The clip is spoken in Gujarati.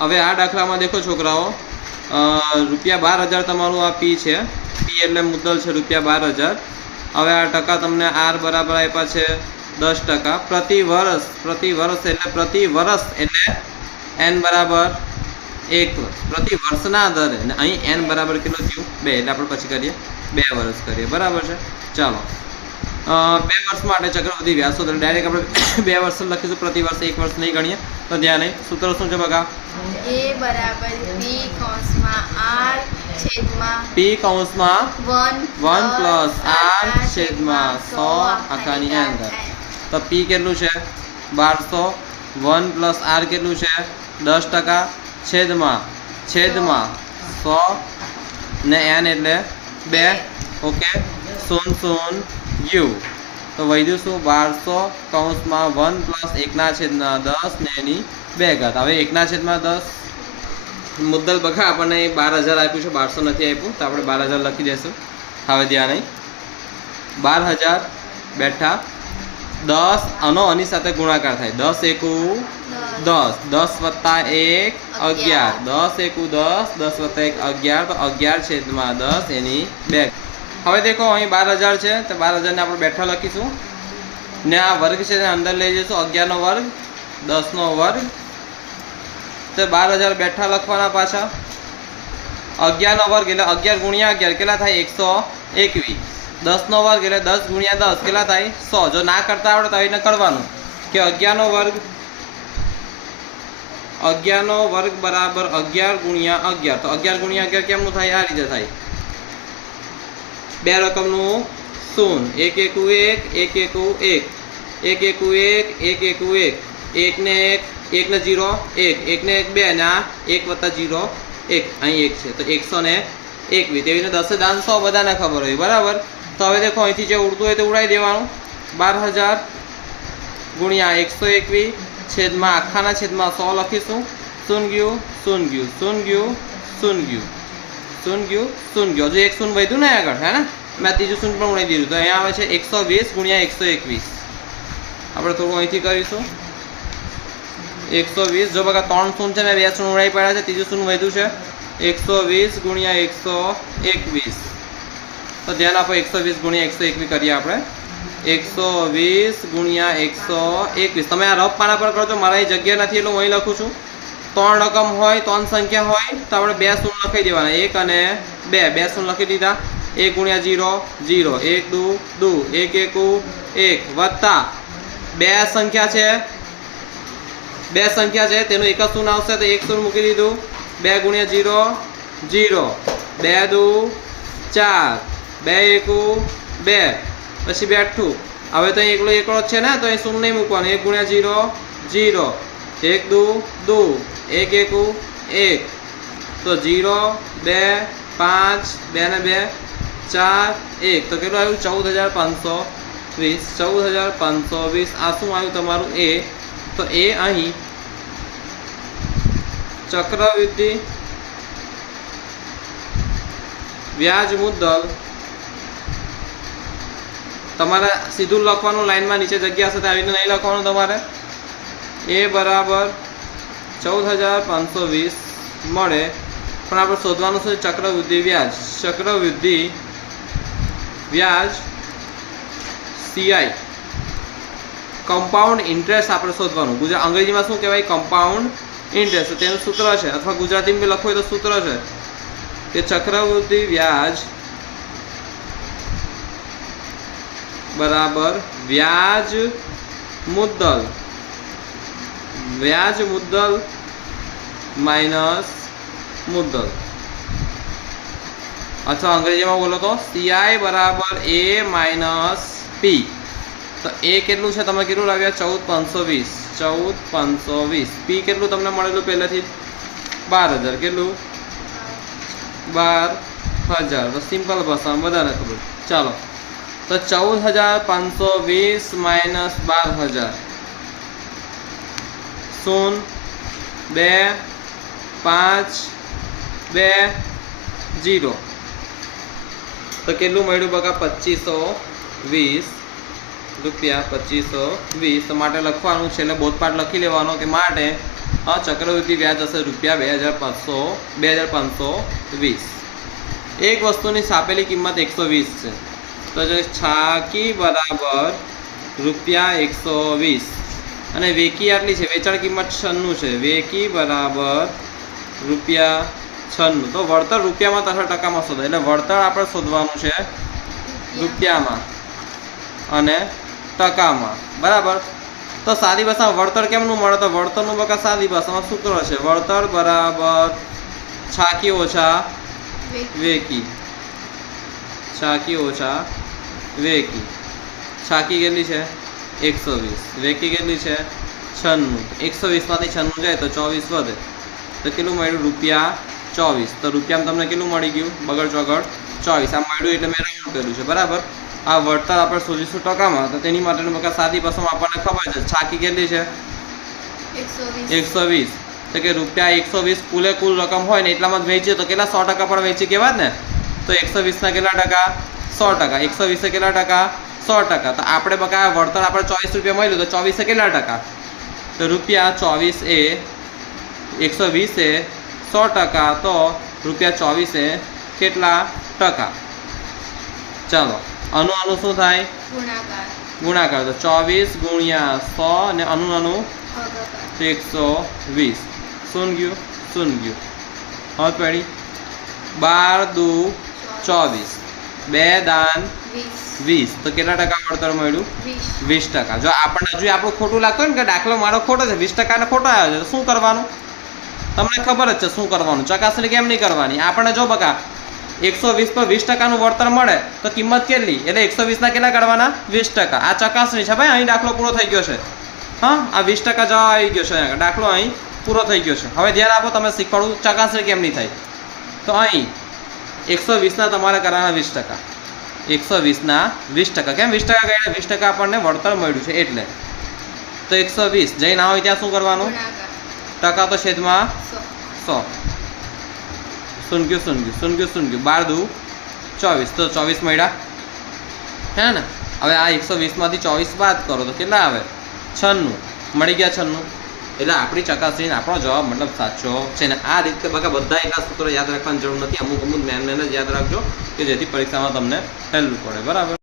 હવે આ દાખલામાં દેખો છોકરાઓ, ₹12,000 તમારું આ પી છે, પી એટલે મુદ્દલ છે ₹12,000। હવે આ ટકા તમને આર બરાબર આપ્યા છે 10%। પ્રતિ વર્ષ એટલે એન બરાબર 1 વર્ષ, પ્રતિ વર્ષના દરે, અને અહીં એન બરાબર કેટલું થયું 2, એટલે આપણે પછી કરીએ 2 વર્ષ કરીએ, બરાબર છે। ચાલો 2 વર્ષ માટે ચક્રવૃદ્ધિ વ્યાજ શોધો, ડાયરેક્ટ આપણે 2 વર્ષ લખીશું, પ્રતિ વર્ષ 1 વર્ષ નહીં ગણીએ તો ધ્યાન નહીં। સૂત્ર શું છે બગા? એ બરાબર પી કૌંસમાં આર છેદમાં 1 પ્લસ આર છેદમાં 100 આખાની અંદર। તો પી કેટલું છે 1200, 1 પ્લસ આર કેટલું છે 10%, છેદમાં 100 ને એન એટલે 2, ઓકે, 0 યુ। તો વધ્યું શું 1200 કૌંસમાં 1 પ્લસ 1/10 ને એની 2 ઘાત। હવે 1/10 મુદ્દલ બખા આપણને 12,000 આપ્યું છે, 1200 નથી આપ્યું, તો આપણે 12,000 લખી દઈશું। હવે ધ્યાન નહીં, 12,000 બેઠા 10 આનો આની સાથે ગુણાકાર થાય, 10 એકુ 10, 10 વત્તા 1 11, 10 એકુ 10, 10 વત્તા 1 11, તો 11/10 એની 2। હવે દેખો અહીં 12,000 છે, તો 12,000 ને આપણે બેઠા લખીશું ને આ વર્ગ છે અંદર લઈ જઈશું, 11 નો વર્ગ 10 નો વર્ગ, તો 12,000 બેઠા લખવાના પાછા, 11 નો વર્ગ એટલે 11 ગુણ્યા 11 કેટલા થાય 121, 10 નો વર્ગ એટલે 10 ગુણ્યા 10 કેટલા થાય 100। જો ના કરતા આવડે તો આવીને કરવાનું કે 11 નો વર્ગ બરાબર 11 ગુણ્યા 11, તો 11 ગુણ્યા 11 કેમનું થાય, આ રીતે થાય, 2 રકમનું 0, 1 એકુ 1, 1 એકુ 1, 1 એકુ 1, 1 એકુ 1, 1 ને 1, 1 ને 0 1, 1 ને 1 2, ને આ 1 વત્તા 0 1, અહીં 1 છે તો 101, તેવી રીતે 10 દાન 100 બધાને ખબર હોય, બરાબર। તો હવે દેખો અહીંથી જે ઉડતું હોય તે ઉડાવી દેવાનું, 12,000 ગુણ્યા 121 છેદમાં આખાના છેદમાં 100 લખીશું, 0 ગયું 0 ગયું 0 ગયું 0 ગયું 0 ગયું 0 ગયું, હજુ 1 0 વધ્યું ને આગળ, હે ને, મેં ત્રીજું 0 પણ ઉડાવી દીધું, તો અહીંયા આવે છે 120 ગુણ્યા 121। આપણે થોડું અહીંથી કરીશું, 120, જો બગા 3 0 છે ને 2 0 ઉડાવી પડ્યા છે, ત્રીજું 0 વધ્યું છે, 120 ગુણ્યા 121, તો ધ્યાન આપો 120 ગુણ્યા 121 કરીએ આપણે, 120 ગુણ્યા 121, તમે આ રફ પાના પર કરજો, મારા અહીં જગ્યા નથી એટલે હું અહીં લખું છું। 3 રકમ હોય, 3 સંખ્યા હોય તો આપણે 2 0 લખી દેવાના, 1 અને 2 0 લખી દીધા, 1 ગુણ્યા 0 0, 1 2 2, 1 એકુ 1 વત્તા 2 સંખ્યા છે તેનું એક જ 0 આવશે તો 1 0 મૂકી દીધું, 2 ગુણ્યા 0 0, 2 2 4, 2 એકુ 2, પછી બેઠું, હવે તો અહીં એકલો જ છે ને તો અહીં 0 નહીં મૂકવાનું, 1 ગુણ્યા 0 0, 1 2 2, 1 એકુ 1, તો 0 2 5, 2 ને 2 4 1, તો કેટલું આવ્યું 14,520, 14,520, આ શું આવ્યું તમારું એ, તો એ અહીં ચક્રવૃદ્ધિ વ્યાજ મુદ્દલ, તમારે સીધું લખવાનું, લાઈનમાં નીચે જગ્યા હશે આવીને નહીં લખવાનું તમારે, એ બરાબર 14,520 મળે, પણ આપણે શોધવાનું છે ચક્રવૃદ્ધિ વ્યાજ, ચક્રવૃદ્ધિ વ્યાજ સિવાય કમ્પાઉન્ડ ઇન્ટરેસ્ટ આપણે શોધવાનું, અંગ્રેજીમાં શું કહેવાય કમ્પાઉન્ડ ઇન્ટરેસ્ટ, તેનું સૂત્ર છે, અથવા ગુજરાતીમાં બી લખવું હોય તો સૂત્ર છે કે ચક્રવૃદ્ધિ વ્યાજ બરાબર વ્યાજ મુદ્દલ માઇનસ મુદ્દલ, અથવા અંગ્રેજીમાં બોલો તો CI બરાબર A માઇનસ P। તો એ કેટલું છે તમે કેટલું લાવ્યા 14,520, P કેટલું તમને મળેલું પહેલેથી 12,000, કેટલું 12,000, તો સિમ્પલ ભાષામાં બધાને ખબર, ચાલો તો 14,520 માઇનસ 12,000, 0 2 5 2 0, તો કેટલું મળ્યું બકા 2,520 રૂપિયા, 2,520, તો માટે લખવાનું છે એટલે બોધપાઠ લખી લેવાનો કે માટે હા, ચક્રવૃદ્ધિ વ્યાજ હશે ₹2520. એક વસ્તુની સાપેલી કિંમત 120 છે, તો જો છાકી બરાબર ₹120 અને વેકી આટલી છે, વેચાણ કિંમત 96 છે, વેકી બરાબર ₹96, તો વળતર રૂપિયામાં તથા ટકામાં શોધો. એટલે વળતર આપણે શોધવાનું છે રૂપિયામાં અને ટકામાં, બરાબર. તો સાદી ભાષામાં વળતર કેમનું મળે? તો વળતરનું બકા સાદી ભાષામાં સૂત્ર છે વળતર બરાબર છાકી ઓછા વેકી, છાકી ઓછા વેકી. છાકી કેટલી છે? 120. વેકી કેટલી છે? 96. 120 માંથી 96 જાય તો 24 વધે, તો કેટલું મળ્યું? ₹24. તો રૂપિયામાં તમને કેટલું મળી ગયું? બગડ ચોગડ 24. આ મળ્યું એટલે મેં રાઉન્ડ કર્યું છે, બરાબર. આ વળતર આપણે શોધીશું ટકામાં, તો તેની માટેનું બકા સાદી ભાષામાં આપણને ખબર છે છાકી કેટલી છે? 120. તો કે ₹120 કુલે કુલ રકમ હોય ને એટલામાં જ વેચીએ તો કેટલા 100% પણ વેચી કહેવાય ને. તો 120 ના કેટલા ટકા? 100%. 120 એ કેટલા ટકા? 100%. તો આપણે બકા વળતર આપણે ₹24 મળ્યું, તો 24 એ કેટલા ટકા? તો ₹24 એ 120 એ 100%, તો ₹24 એ કેટલા ટકા? ચાલો આનું શું થાય? ગુણાકાર. તો 24 ગુણ્યા 100 અને આનું 120. શું ગયું? હા પેડી 12 દુ 24, 2 દાન 20, તો કેટલા ટકા વળતર મળ્યું? 20%. જો આપણને હજુ આપણું ખોટું લાગતું હોય ને કે દાખલો મારો ખોટો છે, 20% ને ખોટો આવ્યો છે, તો શું કરવાનું? તમને ખબર જ છે શું કરવાનું. ચકાસણી કેમ નહીં કરવાની? આપણે જો બકા 120 પર 20%નું વળતર મળે તો કિંમત કેટલી? એટલે 120 ના કેટલા કાઢવાના? 20%. આ ચકાસણી છે ભાઈ. અહીં દાખલો પૂરો થઈ ગયો છે. હા, આ 20% જવાબ આવી ગયો છે. દાખલો અહીં પૂરો થઈ ગયો છે. હવે ધ્યાન આપો, તમે શીખવાડું ચકાસણી કેમ નહીં થાય. તો અહીં 120 ના તમારે કરવાના 20%. 120 ના 20%. કેમ 20% કહ્યા? 20% આપણને વળતર મળ્યું છે એટલે. તો 120 જઈ ના હોય ત્યાં શું કરવાનું? ટકા તો છેદમાં 100. શું ગયું? 12 દુ 24, તો 24 મળ્યા હે ને. હવે આ 120 માંથી 24 બાદ કરો તો કેટલા આવે? 96. મળી ગયા 96. એટલે આપણી ચકાસણી આપણો જવાબ મતલબ સાચો છે ને. આ રીતે બકા બધા એટલા સૂત્રો યાદ રાખવાની જરૂર નથી. અમુક મેન જ યાદ રાખજો કે જેથી પરીક્ષામાં તમને હેલ્પ પડે, બરાબર.